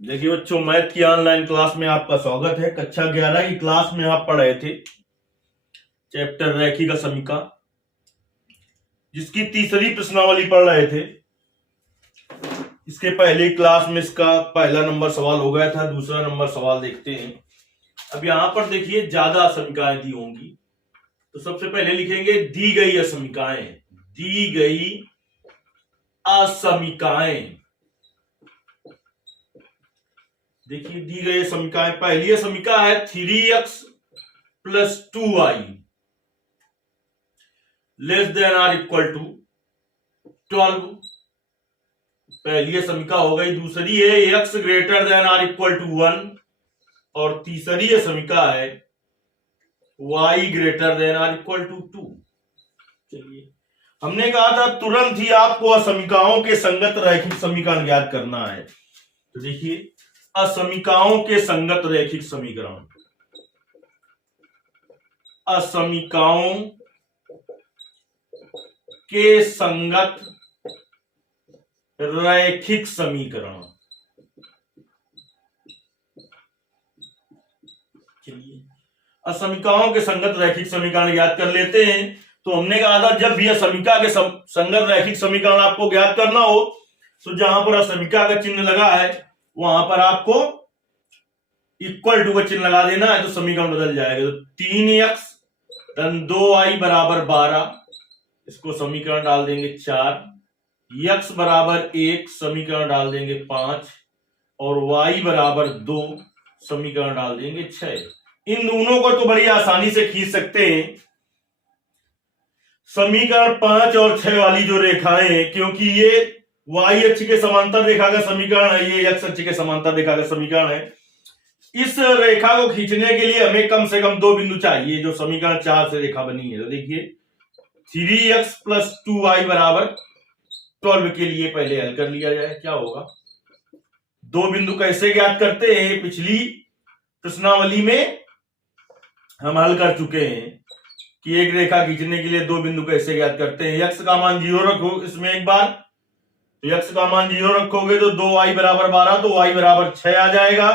देखिए बच्चों, मैथ की ऑनलाइन क्लास में आपका स्वागत है। कक्षा 11 की क्लास में आप पढ़ रहे थे चैप्टर रैखिक समीकरण, जिसकी तीसरी प्रश्नावली पढ़ रहे थे। इसके पहले क्लास में इसका पहला नंबर सवाल हो गया था। दूसरा नंबर सवाल देखते हैं। अब यहां पर देखिए ज्यादा समीकरणें दी होंगी, तो सबसे पहले लिखेंगे दी गई असमीकरणें। दी गई असमीकरणें, देखिए दी गई समीकरण। पहली समीकरण है 3x + 2y < > 12। पहली समीकरण हो गई। दूसरी है x > 1 और तीसरी समीकरण है y > 2। चलिए, हमने कहा था तुरंत ही आपको असमीकरणों के संगत रैखिक समीकरण ज्ञात करना है। तो देखिए, असमीकरणों के संगत रैखिक समीकरण, असमीकरणों के संगत रैखिक समीकरण। चलिए, असमीकरणों के संगत रैखिक समीकरण ज्ञात कर लेते हैं। तो हमने कहा था जब भी असमीकरण के संगत रैखिक समीकरण आपको ज्ञात करना हो, तो जहां पर असमीकरण का चिन्ह लगा है वहां पर आपको इक्वल टू का चिन्ह लगा देना है, तो समीकरण बदल जाएगा। तो 3x + 2y = 12, इसको समीकरण डाल देंगे 4। x = 1 समीकरण डाल देंगे 5 और y = 2 समीकरण डाल देंगे 6। इन दोनों को तो बड़ी आसानी से खींच सकते हैं। समीकरण 5 और 6 वाली जो रेखाएं हैं, क्योंकि ये y अक्ष के समांतर रेखा का समीकरण है, ये x अक्ष के समांतर रेखा का समीकरण है। इस रेखा को खींचने के लिए हमें कम से कम 2 बिंदु चाहिए, जो समीकरण 4 से रेखा बनी है। तो देखिए 3x + 2y = 12 के लिए पहले हल कर लिया जाए। क्या होगा, 2 बिंदु कैसे ज्ञात करते हैं, पिछली प्रश्नावली में हम हल कर चुके हैं कि एक रेखा खींचने के लिए 2 बिंदु कैसे ज्ञात करते हैं। x का मान 0 रखो इसमें एक बार, तो x का मान 0 रखोगे तो 2y = 12, तो y = 6 आ जाएगा।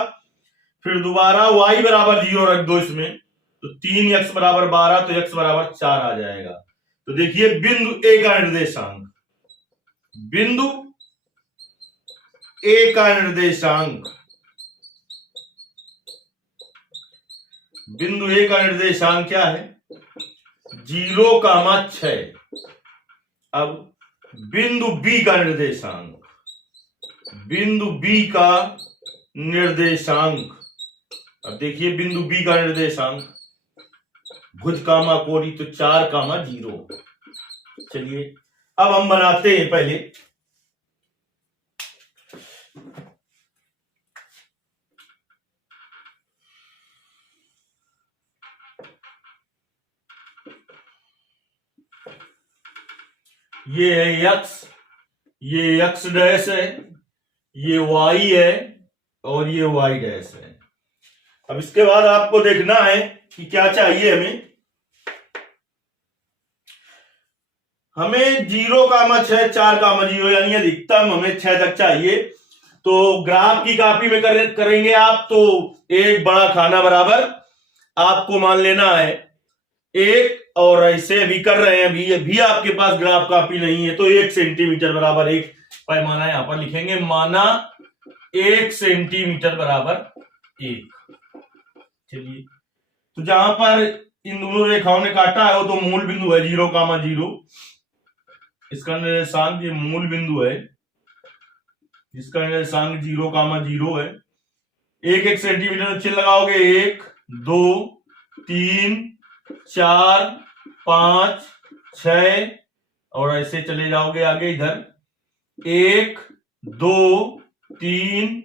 फिर दोबारा y = 0 रख दो इसमें, तो 3x = 12, तो x = 4 आ जाएगा। तो देखिए बिंदु A का निर्देशांक, बिंदु A का निर्देशांक, बिंदु A का निर्देशांक क्या है, 0, 6। अब बिंदु B का निर्देशांक, बिंदु B का निर्देशांक, अब देखिए बिंदु B का निर्देशांक भुज कोणीय, तो 4, 0। चलिए अब हम बनाते हैं पहले। ये है x, ये x डैश है, ये y है और ये y डैश है। अब इसके बाद आपको देखना है कि क्या चाहिए हमें 0, 6, 4, 0, यानी अधिकतम हमें 6 तक चाहिए। तो ग्राफ की कॉपी में करेंगे आप, तो एक बड़ा खाना बराबर आपको मान लेना है 1, और ऐसे अभी कर रहे हैं, अभी आपके पास ग्राफ कॉपी नहीं है, तो 1 सेंटीमीटर बराबर एक पैमाना यहां पर लिखेंगे, माना 1 सेंटीमीटर बराबर 1। चलिए, तो जहां पर इन दोनों रेखाओं ने काटा है वो तो मूल बिंदु है 0, 0। इसका निर्देशांक ये मूल बिंदु है, जिसका निर्देशांक 0, 0 है। 1 सेंटीमीटर चिन्ह लगाओगे, 1, 2, 3, 4, 5, 6 और ऐसे चले जाओगे आगे इधर, 1, 2, 3,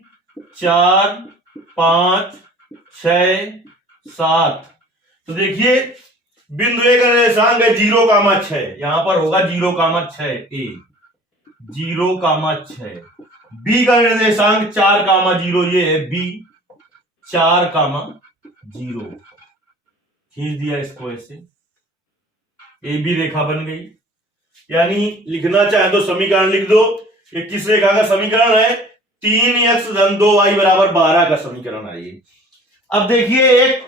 4, 5, 6, 7। तो देखिए बिंदु A का निर्देशांक है 0, 6, यहां पर होगा 0, 6 A, 0, 6। B का निर्देशांक 4, 0, ये है B, 4, 0। खींच दिया इसको ऐसे, ए बी रेखा बन गई। यानी लिखना चाहे तो समीकरण लिख दो। ये किस रेखा का समीकरण है, 3x धन 2y बराबर 12 का समीकरण आइए। अब देखिए, एक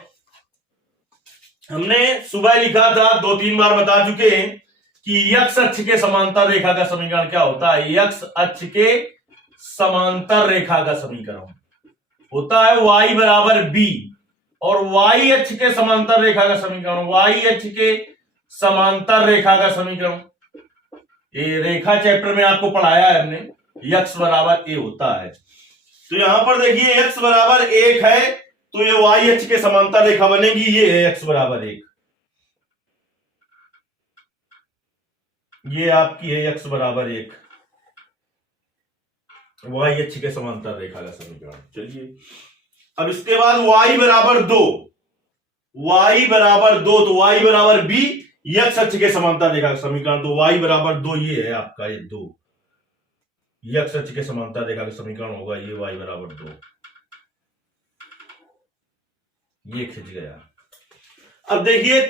हमने सुबह लिखा था, 2-3 बार बता चुके हैं कि x अक्ष के समांतर रेखा का समीकरण क्या होता है। x अक्ष के समांतर रेखा का समीकरण होता है y बराबर b, और y अक्ष के समांतर रेखा का समीकरण, y अक्ष के समांतर रेखा का समीकरण, ये रेखा चैप्टर में आपको पढ़ाया है हमने, x बराबर a होता है। तो यहां पर देखिए x बराबर 1 है, तो ये y अक्ष के समांतर रेखा बनेगी, ये है x बराबर 1, ये आपकी है x बराबर 1, y अक्ष के समांतर रेखा का समीकरण। चलिए, अब इसके बाद y बराबर 2, y बराबर 2, तो y बराबर b, x अक्ष के समांतर रेखा का समीकरण, तो y बराबर 2, ये है आपका ये 2, x अक्ष के समांतर रेखा का समीकरण होगा ये y बराबर 2, ये खिंच गया। अब देखिए,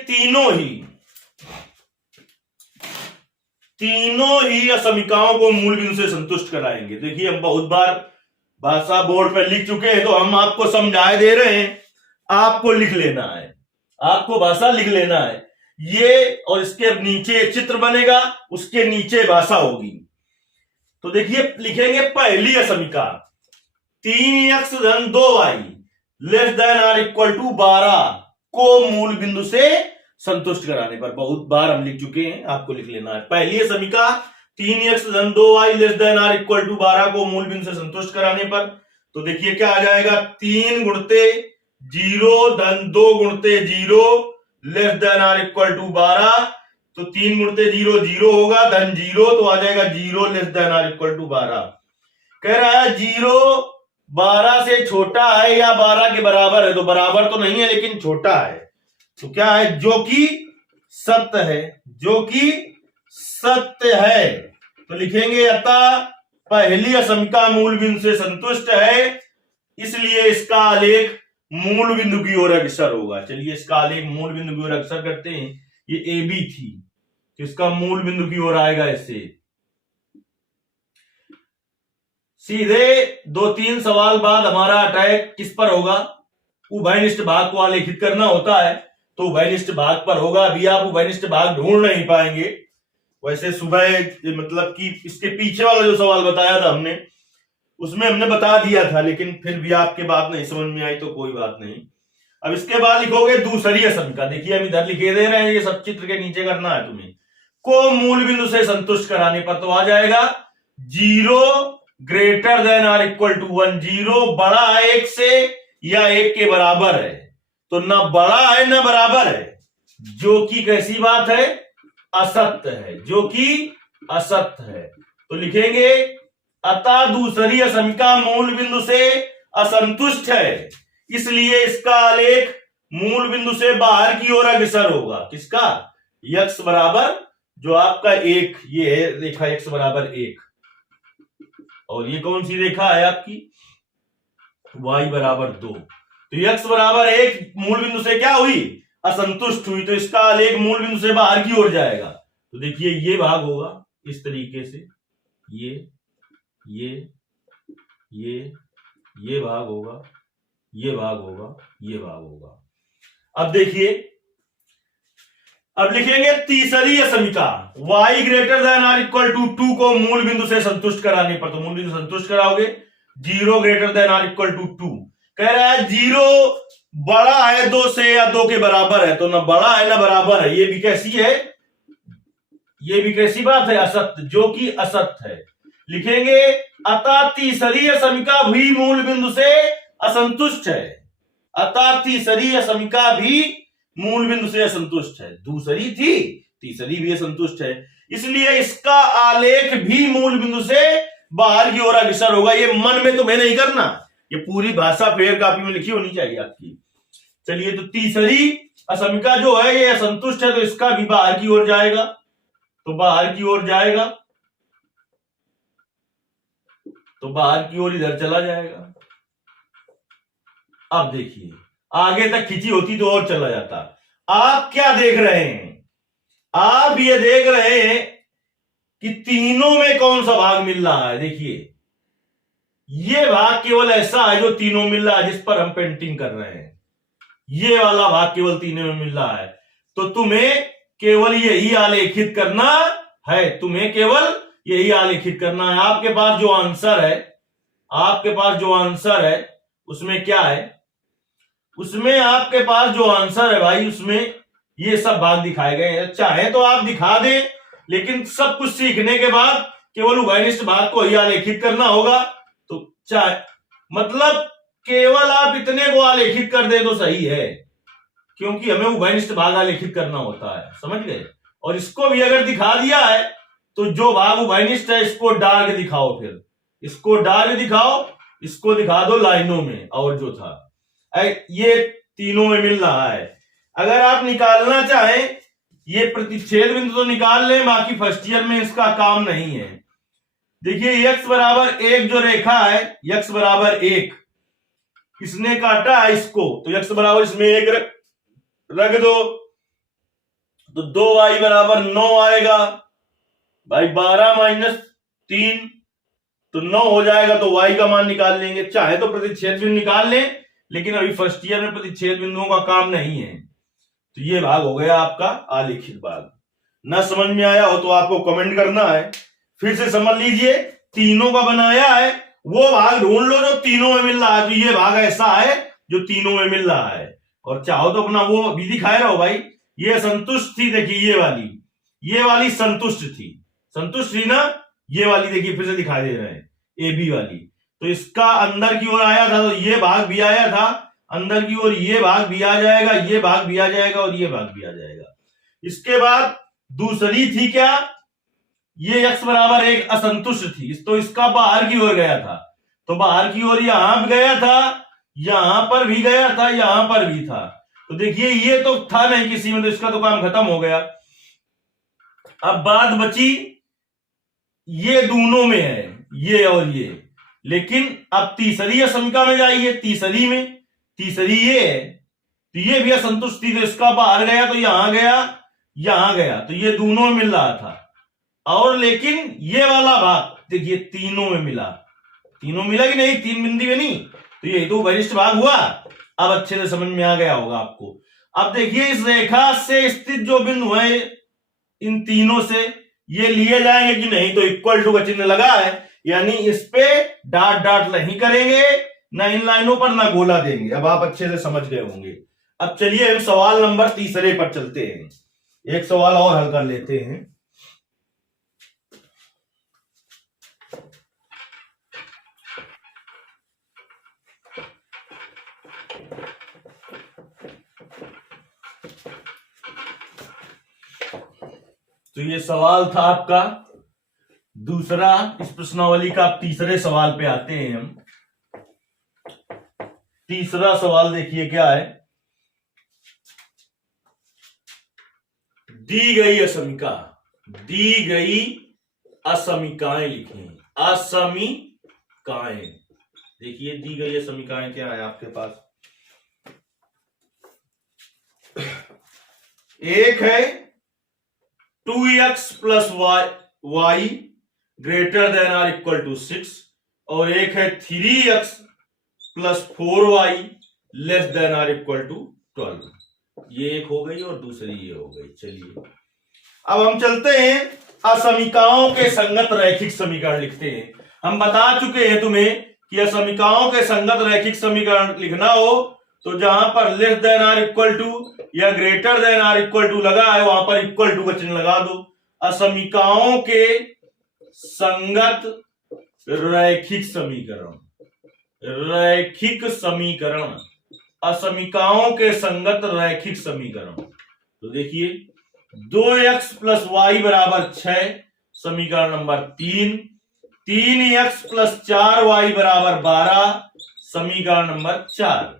तीनों ही असमीकाओं को मूल बिंदु से संतुष्ट कराएंगे। देखिए, हम बहुत बार भाषा बोर्ड पर लिख चुके हैं, तो हम आपको समझाए दे रहे हैं, आपको लिख लेना है, आपको भाषा लिख लेना है ये, और इसके नीचे चित्र बनेगा, उसके नीचे भाषा होगी। तो देखिए, लिखेंगे पहली असमीका, 3x धन 2y less than or equal to 12 को मूल बिंदु से संतुष्ट कराने पर। बहुत बार हम लिख चुके हैं, आपको लिख लेना है। पहली समीका 3x धन 2y less than or equal to 12 को मूल बिंदु से संतुष्ट कराने पर, तो देखिए क्या आ जाएगा, 3 गुणते 0 धन 2 गुणते 0 less than or equal to 12, तो 3 गुणते 0 0 होगा, धन 0, तो आ जाएगा 0 less than or equal to 12। कह रहा है 0 12 से छोटा है या 12 के बराबर है, तो बराबर तो नहीं है लेकिन छोटा है, तो क्या है, जो कि सत्य है, जो कि सत्य है। तो लिखेंगे अतः पहली असमीका मूल बिंदु से संतुष्ट है, इसलिए इसका आलेख मूल बिंदु की ओर अग्रसर होगा। चलिए, इसका आलेख मूल बिंदु की ओर अग्रसर करते हैं। ये ए बी थी, तो इसका मूल बिंदु की ओर आएगा इससे सीधे। 2-3 सवाल बाद हमारा अटैक किस पर होगा, उभयनिष्ठ भाग को आलेखित करना होता है, तो उभयनिष्ठ भाग पर होगा। अभी आप उभयनिष्ठ भाग ढूंढ नहीं पाएंगे। वैसे सुबह मतलब कि इसके पीछे वाला जो सवाल बताया था हमने, उसमें हमने बता दिया था, लेकिन फिर भी आपके बात नहीं समझ में आई तो कोई बात नहीं। अब इसके बाद लिखोगे दूसरी असमीका। देखिए, हम इधर लिखे दे रहे हैं, ये सब चित्र के नीचे करना है तुम्हें। को मूल बिंदु से संतुष्ट कराने पर, तो आ जाएगा 0 greater than or equal to 1, 0 बड़ा है 1 से या 1 के बराबर है, तो ना बड़ा है ना बराबर है, जो कि कैसी बात है, असत्य है, जो कि असत्य है। तो लिखेंगे अतः दूसरी असमीका मूल बिंदु से असंतुष्ट है, इसलिए इसका आलेख मूल बिंदु से बाहर की ओर अग्रसर होगा। किसका, x बराबर जो आपका 1, ये है रेखा x बराबर 1, और ये कौन सी रेखा है आपकी, y बराबर 2। तो x बराबर 1 मूल बिंदु से क्या हुई, असंतुष्ट हुई, तो इसका आलेख मूल बिंदु से बाहर की ओर जाएगा। तो देखिए, ये भाग होगा इस तरीके से, ये भाग होगा, ये भाग होगा, ये भाग होगा। अब देखिए, अब लिखेंगे तीसरी असमीका, y greater than or equal to 2 को मूल बिंदु से संतुष्ट कराने पर, तो मूल बिंदु संतुष्ट कराओगे 0 greater than or equal to 2। कह रहा है 0 बड़ा है 2 से या 2 के बराबर है, तो ना बड़ा है ना बराबर है, ये भी कैसी है, ये भी कैसी बात है, असत्य, जो कि असत्य है। लिखेंगे अतः तीसरी असमीका भी मूल बिंदु से असंतुष्ट है, अतः तीसरी असमीका भी मूल बिंदु से असंतुष्ट है। दूसरी थी, तीसरी भी असंतुष्ट है, इसलिए इसका आलेख भी मूल बिंदु से बाहर की ओर अग्रसर होगा। ये मन में तुम्हें नहीं करना, ये पूरी भाषा फेयर कॉपी में लिखी होनी चाहिए आपकी। चलिए, तो तीसरी असमीका जो है ये असंतुष्ट है, तो इसका भी बाहर की ओर जाएगा, तो बाहर की ओर जाएगा, तो बाहर की ओर इधर चला जाएगा। अब देखिए, आगे तक खिंची होती तो और चला जाता। आप क्या देख रहे हैं, आप ये देख रहे हैं कि तीनों में कौन सा भाग मिल रहा है। देखिए, ये भाग केवल ऐसा है जो तीनों मिल रहा है, जिस पर हम पेंटिंग कर रहे हैं। ये वाला भाग केवल तीनों में मिल रहा है, तो तुम्हें केवल यही आलेखित करना है, तुम्हें केवल यही आलेखित करना है। आपके पास जो आंसर है, आपके पास जो आंसर है उसमें क्या है, उसमें आपके पास जो आंसर है भाई, उसमें ये सब भाग दिखाए गए हैं। चाहे तो आप दिखा दें, लेकिन सब कुछ सीखने के बाद केवल उभयनिष्ठ भाग को ही आलेखित करना होगा। तो चाहे मतलब केवल आप इतने को आलेखित कर दे तो सही है, क्योंकि हमें उभयनिष्ठ भाग आलेखित करना होता है, समझ गए। और इसको भी अगर दिखा दिया है तो जो भाग उभयनिष्ठ है इसको डार्क दिखाओ, फिर इसको डार्क दिखाओ, इसको दिखा दो लाइनों में। और जो था ये तीनों में मिल रहा है। अगर आप निकालना चाहें ये प्रतिच्छेद बिंदु तो निकाल लें, बाकी फर्स्ट ईयर में इसका काम नहीं है। देखिए x बराबर 1 जो रेखा है, x बराबर 1, इसने काटा है इसको, तो x बराबर इसमें 1 रख दो, तो 2y बराबर 9 आएगा भाई। 12 माइनस 3 तो 9 हो जाएगा, तो y का मान निकाल लेंगे। चाहे तो प्रतिच्छेद बिंदु निकाल लें, लेकिन अभी फर्स्ट ईयर में प्रतिच्छेद बिंदुओं का काम नहीं है। तो ये भाग हो गया आपका आलेखित भाग। ना समझ में आया हो तो आपको कमेंट करना है, फिर से समझ लीजिए। तीनों का बनाया है वो भाग ढूंढ लो जो तीनों में मिल रहा है। तो ये भाग ऐसा है जो तीनों में मिल रहा है, और चाहो तो अपना वो भी दिखाए रहो भाई। ये संतुष्ट थी, देखिए ये वाली संतुष्ट थी, संतुष्ट थी ना। ये वाली देखिए फिर से दिखाई दे रहे हैं, ए बी वाली। तो इसका अंदर की ओर आया था, तो ये भाग भी आया था अंदर की ओर, ये भाग भी आ जाएगा, ये भाग भी आ जाएगा, और ये भाग भी आ जाएगा। इसके बाद दूसरी थी क्या, ये x बराबर 1 असंतुष्ट थी, तो इसका बाहर की ओर गया था। तो बाहर की ओर यहां भी गया था, यहां पर भी गया था, यहां पर भी था। तो देखिए ये तो था नहीं किसी में, तो इसका तो काम खत्म हो गया। अब बात बची ये दोनों में है, ये और ये। लेकिन अब तीसरी असमिका में जाइए, तीसरी ये है, तो ये भी असंतुष्ट थी, तो इसका बाहर गया, तो यहां गया, यहां गया, तो ये दोनों में मिल रहा था। और लेकिन ये वाला भाग देखिए तीनों में मिला, तीनों मिला कि नहीं, तीन बिंदु में नहीं, तो ये तो वरिष्ठ भाग हुआ। अब अच्छे से समझ में आ गया होगा आपको। अब देखिए इस रेखा से स्थित जो बिंदु है, इन तीनों से ये लिए जाएंगे कि नहीं, तो इक्वल टू का चिन्ह लगा है, यानी इस पे डॉट डॉट नहीं करेंगे, ना इन लाइनों पर ना गोला देंगे। अब आप अच्छे से समझ गए होंगे। अब चलिए हम सवाल नंबर तीसरे पर चलते हैं, एक सवाल और हल कर लेते हैं। तो ये सवाल था आपका दूसरा इस प्रश्नावली का। आप तीसरे सवाल पे आते हैं हम। तीसरा सवाल देखिए क्या है, दी गई असमीकाएं लिखें। असमीकाएं देखिए, दी गई असमीकाएं क्या है आपके पास। एक है 2x plus y greater than or equal to 6, और एक है 3x plus 4y less than or equal to 12। ये एक हो गई और दूसरी ये हो गई। चलिए अब हम चलते हैं असमीकाओं के संगत रैखिक समीकरण लिखते हैं। हम बता चुके हैं तुम्हें कि असमीकाओं के संगत रैखिक समीकरण लिखना हो तो जहां पर less than or equal to या greater than or equal to लगा है वहां पर इक्वल टू का चिन्ह लगा दो। असमीकाओं के संगत रैखिक समीकरण, असमीकाओं के संगत रैखिक समीकरण। तो देखिए 2x प्लस वाई बराबर 6 समीकरण नंबर 3, 3x प्लस 4y बराबर 12 समीकरण नंबर 4।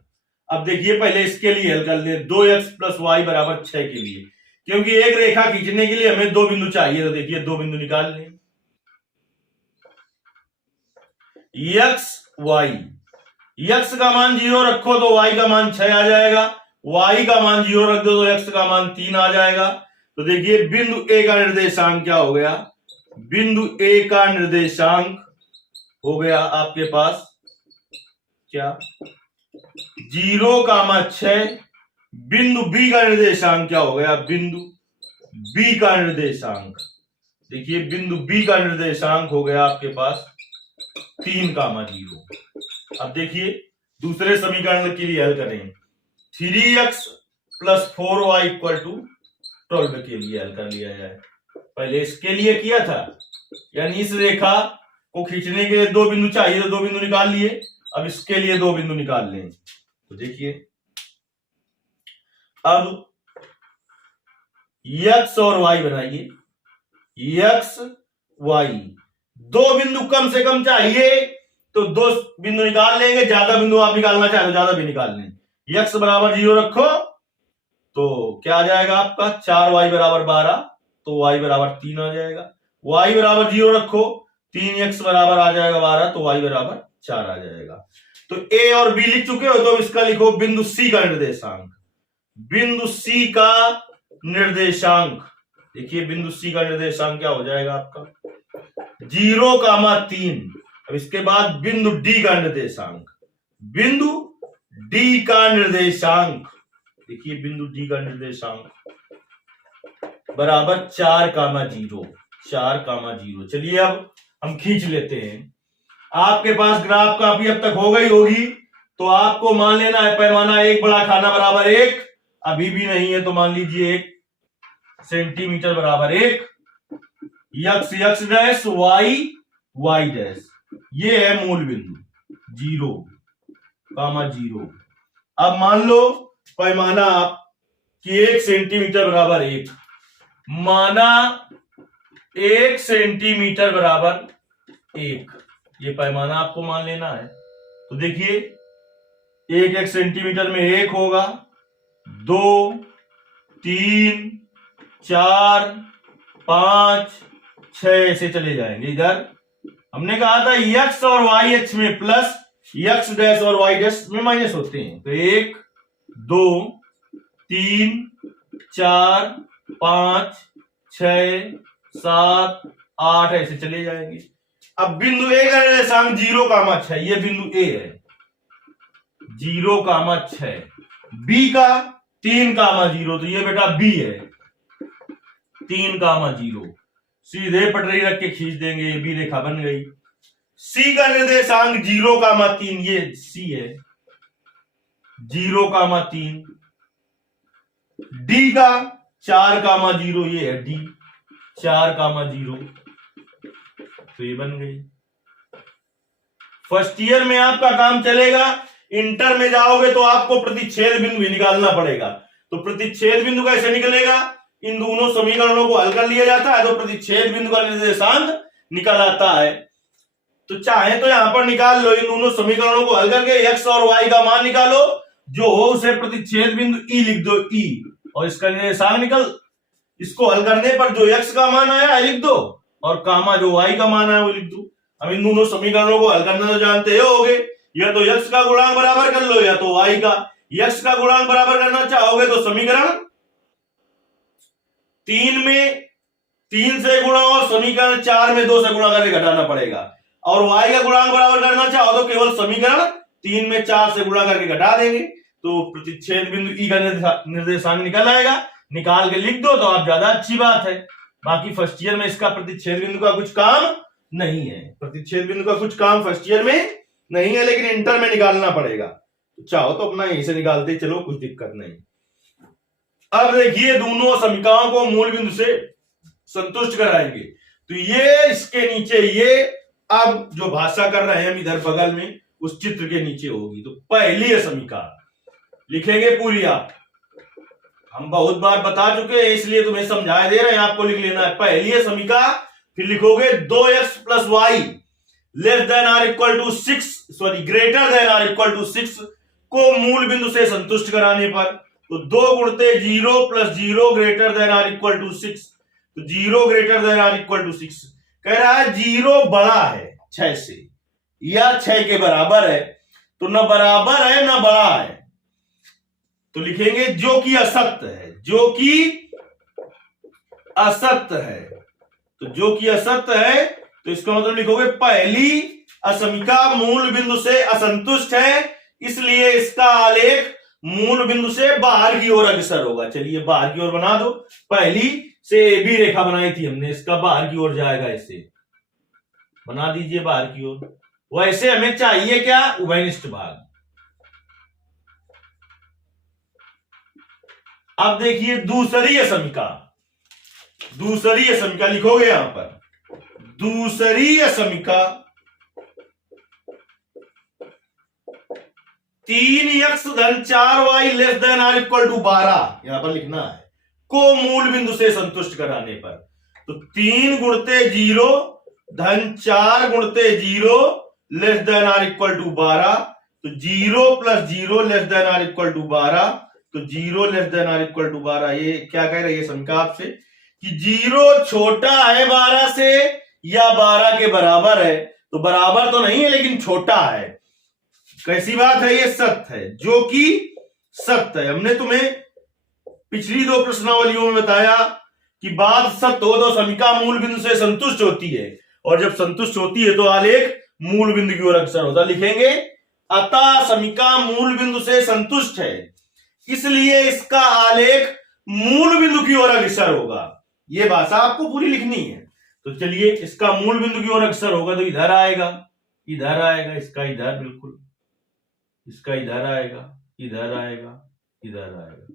अब देखिए पहले इसके लिए हल कर ले, 2x प्लस वाई बराबर 6 के लिए, क्योंकि एक रेखा खींचने के लिए हमें दो बिंदु चाहिए। तो देखिए दो बिंदु निकाल लें, x y, x का मान 0 रखो तो y का मान 6 आ जाएगा, y का मान 0 रख दो तो x का मान 3 आ जाएगा। तो देखिए बिंदु A का निर्देशांक क्या हो गया, बिंदु A का निर्देशांक हो गया आपके पास क्या 0,6। बिंदु बी का निर्देशांक क्या हो गया, बिंदु बी का निर्देशांक, देखिए बिंदु बी का निर्देशांक हो गया आपके पास 3,0। अब देखिए दूसरे समीकरण के लिए हल करें, 3x + 4y = 12 के लिए हल कर लिया जाए। पहले इसके लिए किया था, यानी इस रेखा को खींचने के लिए दो बिंदु चाहिए तो दो बिंदु निकाल लिए, अब इसके लिए दो बिंदु निकाल लें। तो देखिए अब x और y बनाइए, x y दो बिंदु कम से कम चाहिए तो दो बिंदु निकाल लेंगे, ज्यादा बिंदु आप निकालना चाहे तो ज्यादा भी निकाल लें। x = 0 रखो तो क्या आ जाएगा आपका 4y = 12, तो y = 3 आ जाएगा। y = 0 रखो, 3x = आ जाएगा 12, तो y = 4 आ जाएगा। तो a और b लिख चुके हो, तो इसका लिखो बिंदु c का निर्देशांक। बिंदु c का निर्देशांक, देखिए बिंदु c का निर्देशांक क्या हो जाएगा आपका 0,3। अब इसके बाद बिंदु d का निर्देशांक, बिंदु d का निर्देशांक, देखिए बिंदु d का निर्देशांक बराबर 4,0, 4,0। चलिए अब हम खींच लेते हैं। आपके पास ग्राफ कापी अब तक हो गई होगी, तो आपको मान लेना है पैमाना 1 बड़ा खाना बराबर 1, अभी भी नहीं है तो मान लीजिए 1 सेंटीमीटर बराबर 1, x x dash y y dash, ये है मूल बिंदु 0,0। अब मान लो पैमाना आप कि 1 सेंटीमीटर बराबर 1, माना 1 सेंटीमीटर बराबर 1, ये पैमाना आपको मान लेना है। तो देखिए 1 सेंटीमीटर में 1 होगा, 2 3 4 5 6 ऐसे चले जाएंगे। इधर हमने कहा था x और y अक्ष में प्लस, x डैश और y डैश में माइनस होते हैं, तो 1 2 3 4 5 6 7 8 ऐसे चले जाएंगे। अब बिंदु ए का निर्देशांक 0,6, ये बिंदु ए है 0,6, बी का 3,0, तो ये बेटा बी है 3,0, सीधे पटरी रख के खींच देंगे, ये बी रेखा बन गई। सी का निर्देशांक 0,3, ये सी है 0,3, डी का 4,0, ये है डी 4,0, तो ये बन गई। फर्स्ट ईयर में आपका काम चलेगा, इंटर में जाओगे तो आपको प्रतिच्छेद बिंदु भी निकालना पड़ेगा। तो प्रतिच्छेद बिंदु कैसे निकलेगा, इन दोनों समीकरणों को हल कर लिया जाता है तो प्रतिच्छेद बिंदु का निर्देशांक निकल आता है। तो चाहे तो यहां पर निकाल लो, इन दोनों समीकरणों को हल करके x और y का मान निकालो, जो हो उसे प्रतिच्छेद बिंदु E लिख दो, E, और इसका निर्देशांक निकल, इसको हल करने पर जो x का मान आया है लिख दो और कामा जो y का मान आया वो लिख दो। अब इन दोनों समीकरणों को हल करना तो जानते होगे, या तो x का गुणांक बराबर कर लो या तो y का। x का गुणांक बराबर करना चाहोगे तो समीकरण 3 में 3 से गुणा और समीकरण 4 में 2 से गुणा करके घटाना पड़ेगा, और y का गुणांक बराबर करना चाहो तो केवल समीकरण 3 में 4 से गुणा करके घटा देंगे, तो प्रतिच्छेद बिंदु E का निर्देशांक निकल आएगा। निकाल के लिख दो तो आप ज्यादा अच्छी बात है। बाकी फर्स्ट ईयर में इसका प्रतिच्छेद बिंदु का कुछ काम नहीं है, प्रतिच्छेद बिंदु का कुछ काम फर्स्ट ईयर में नहीं है, लेकिन इंटर में निकालना पड़ेगा। तो चाहो तो अपना यहीं से निकालते चलो, कुछ दिक्कत नहीं। अब देखिए दोनों समीकरणों को मूल बिंदु से संतुष्ट कराएंगे, तो ये इसके नीचे, ये अब जो भाषा कर रहे हैं हम इधर बगल में उस चित्र के नीचे होगी। तो पहली समीकरण लिखेंगे पूरी, आप हम बहुत बार बता चुके हैं इसलिए तुम्हें समझाए दे रहे हैं, आपको लिख लेना है। पहली समीकरण, फिर लिखोगे 2x + y greater than or equal to 6 को मूल बिंदु से संतुष्ट कराने पर, तो 2 × 0 + 0 greater than or equal to 6, तो 0 greater than or equal to 6 कह रहा है 0 बड़ा है 6 से या 6 के बराबर है, तो न बराबर है न बड़ा है, तो लिखेंगे जो कि असत्य है, जो कि असत्य है। तो जो कि असत्य है तो इसका मतलब लिखोगे पहली असमिका मूल बिंदु से असंतुष्ट है, इसलिए इसका आलेख मूल बिंदु से बाहर की ओर अग्रसर होगा। चलिए बाहर की ओर बना दो। पहली से ए बी रेखा बनाई थी हमने, इसका बाहर की ओर जाएगा, इसे बना दीजिए बाहर की ओर। वैसे हमें चाहिए क्या? उभयनिष्ठ भाग। अब देखिए दूसरी असमिका, दूसरी असमिका लिखोगे यहां पर, दूसरी असमिका 3x धन 4y less than or equal to 12 यहां पर लिखना है, को मूल बिंदु से संतुष्ट कराने पर। तो 3 गुणते 0 धन 4 गुणते 0 less than or equal to 12, तो 0 plus 0 less than or equal to 12, तो 0 less than or equal to 12। ये क्या कह रही है समीकरण आपसे कि 0 छोटा है 12 से या 12 के बराबर है, तो बराबर तो नहीं है लेकिन छोटा है। कैसी बात है? ये सत्य है, जो कि सत्य है। हमने तुम्हें पिछली 2 प्रश्नावलियों में बताया कि बात सत्य हो तो समीकरण मूल बिंदु से संतुष्ट होती है, और जब संतुष्ट होती है तो आलेख मूल बिंदु की ओर अग्रसर होता। लिखेंगे अतः समीकरण मूल बिंदु से संतुष्ट है, इसलिए इसका आलेख मूल बिंदु की ओर अग्रसर होगा। यह भाषा आपको पूरी लिखनी है। तो चलिए इसका मूल बिंदु की ओर अग्रसर होगा तो इधर आएगा, इधर आएगा, इसका इधर, बिल्कुल इसका इधर आएगा, इधर आएगा, इधर आएगा,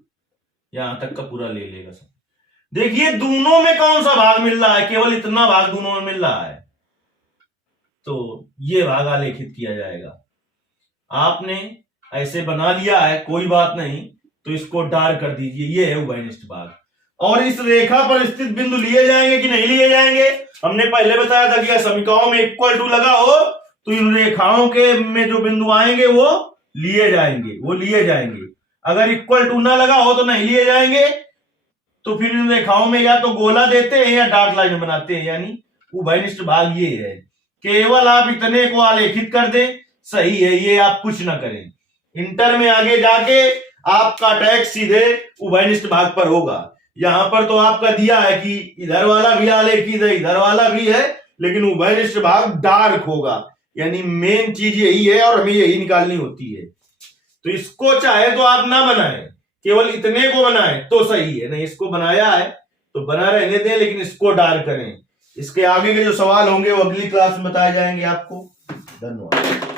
यहां तक का पूरा ले लेगा सब। देखिए दोनों में कौन सा भाग मिल रहा है? केवल इतना भाग दोनों में मिल रहा है, तो ये भाग आलेखित किया जाएगा। आपने ऐसे बना लिया है, कोई बात नहीं, तो इसको डार्क कर दीजिए। ये है उभयनिष्ठ भाग। और इस रेखा पर स्थित बिंदु लिए जाएंगे कि नहीं लिए जाएंगे? हमने पहले बताया था कि समीकरणों में इक्वल टू लगा हो तो इन रेखाओं के में जो बिंदु आएंगे वो लिए जाएंगे, वो लिए जाएंगे। अगर इक्वल टू ना लगा हो तो नहीं लिए जाएंगे। तो फिर इन रेखाओं में या तो गोला देते हैं या डॉट लाइन बनाते हैं, यानी उभयनिष्ठ भाग ये है। केवल आप इतने को आलेखित कर दें, सही है, ये आप कुछ ना करें। इंटर में आगे जाके आपका टैक्स सीधे उभयनिष्ठ भाग पर होगा। यहां पर तो आपका दिया है कि इधर वाला भी आलेखित है, इधर वाला भी है, लेकिन उभयनिष्ठ भाग डार्क होगा, यानी मेन चीज यही है और हमें यही निकालनी होती है। तो इसको चाहे तो आप ना बनाएं, केवल इतने को बनाएं तो सही है। नहीं, इसको बनाया है तो बना रहने दें, लेकिन इसको डार्क करें। इसके आगे के जो सवाल होंगे वो अगली क्लास में बताए जाएंगे आपको। धन्यवाद।